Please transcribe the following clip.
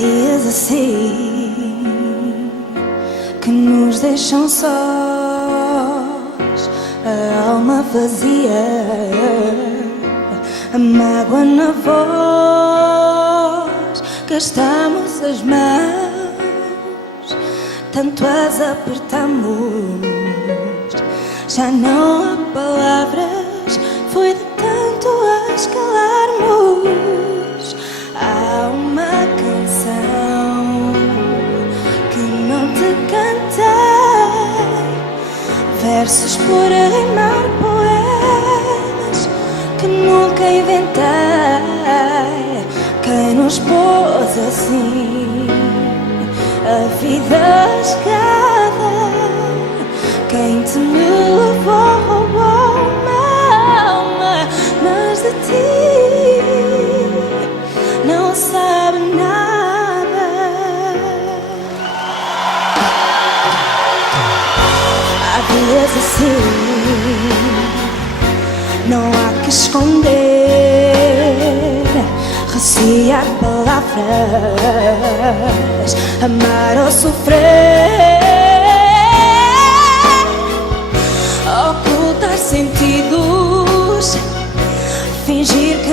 dias assim que nos deixam sós, a alma vazia, a mágoa na voz. Gastamos as mãos, tanto as apertamos, já não há palavras, foi de tanto as calarmos. Há uma canção que não te cantei, versos por rimar, poemas que nunca inventei. Quem nos pôs assim a vida escada? Quem te me levou, roubou uma alma, mas de ti não sabe nada. Há dias assim, não há que esconder, recear palavras, amar ou sofrer, ocultar sentidos, fingir que